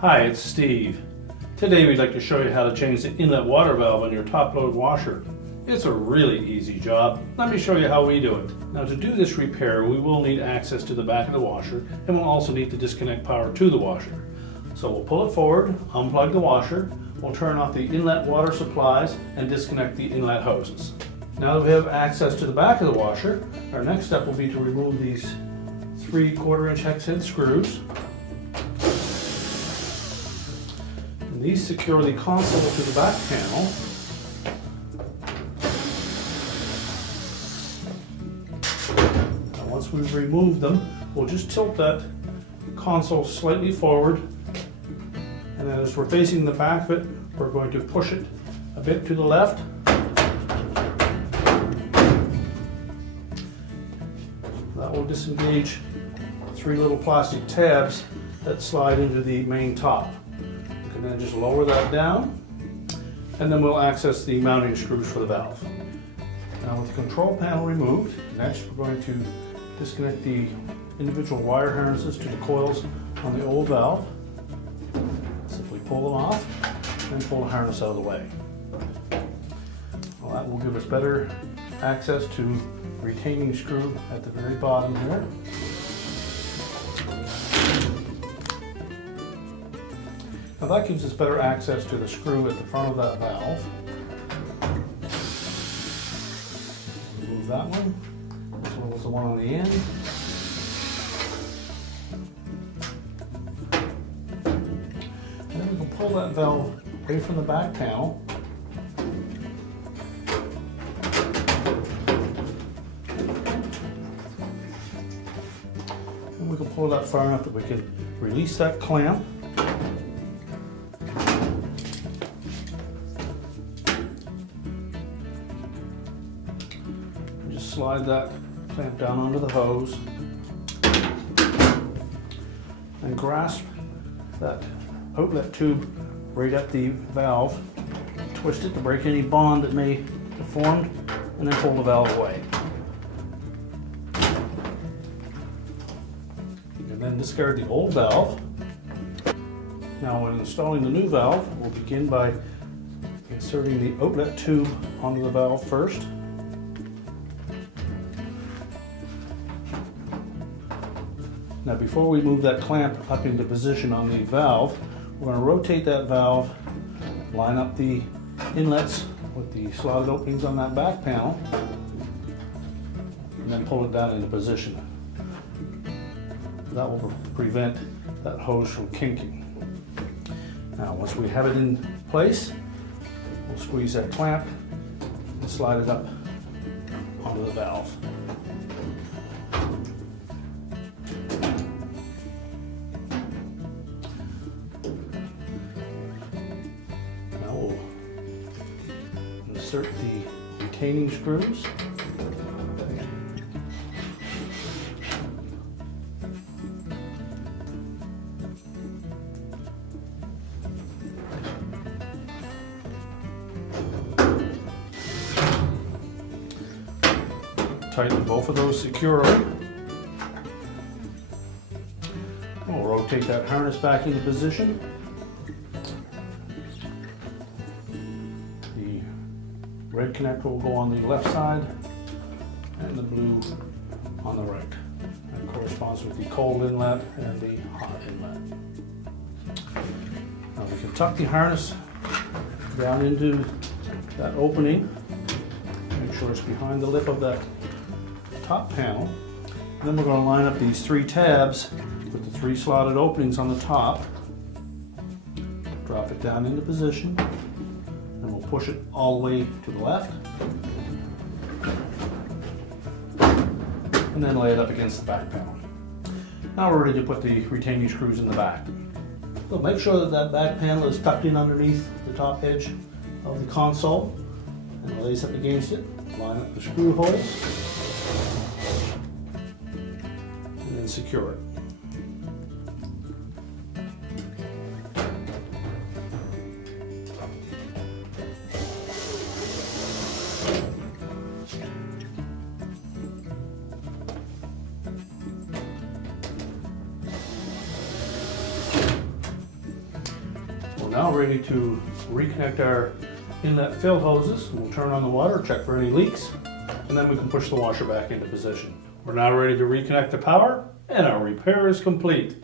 Hi, it's Steve. Today we'd like to show you how to change the inlet water valve on your top-load washer. It's a really easy job. Let me show you how we do it. Now to do this repair, we will need access to the back of the washer, and we'll also need to disconnect power to the washer. So we'll pull it forward, unplug the washer, we'll turn off the inlet water supplies, and disconnect the inlet hoses. Now that we have access to the back of the washer, our next step will be to remove these 3/4-inch hex head screws. And these secure the console to the back panel. Now once we've removed them, we'll just tilt that console slightly forward, and then as we're facing the back of it, we're going to push it a bit to the left. That will disengage 3 little plastic tabs that slide into the main top. You can then just lower that down, and then we'll access the mounting screws for the valve. Now with the control panel removed, next we're going to disconnect the individual wire harnesses to the coils on the old valve. Simply pull them off and pull the harness out of the way. Well, that will give us better access to retaining screw at the very bottom here. Now that gives us better access to the screw at the front of that valve. Remove that one. This one was the one on the end. And then we can pull that valve away from the back panel. And we can pull that far enough that we can release that clamp. Just slide that clamp down onto the hose and grasp that outlet tube right at the valve. Twist it to break any bond that may have formed, and then pull the valve away. And then discard the old valve. Now when installing the new valve, we'll begin by inserting the outlet tube onto the valve first. Now before we move that clamp up into position on the valve, we're going to rotate that valve, line up the inlets with the slotted openings on that back panel, and then pull it down into position. That will prevent that hose from kinking. Now once we have it in place, we'll squeeze that clamp and slide it up onto the valve. Now we'll insert the retaining screws. Tighten both of those securely. We'll rotate that harness back into position. The red connector will go on the left side and the blue on the right. That corresponds with the cold inlet and the hot inlet. Now we can tuck the harness down into that opening. Make sure it's behind the lip of that top panel. And then we're going to line up these 3 tabs with the 3 slotted openings on the top. Drop it down into position, and we'll push it all the way to the left, and then lay it up against the back panel. Now we're ready to put the retaining screws in the back. So make sure that that back panel is tucked in underneath the top edge of the console and lays up against it. Line up the screw holes and then secure it. We're now ready to reconnect our inlet fill hoses. We'll turn on the water, check for any leaks, and then we can push the washer back into position. We're now ready to reconnect the power, and our repair is complete.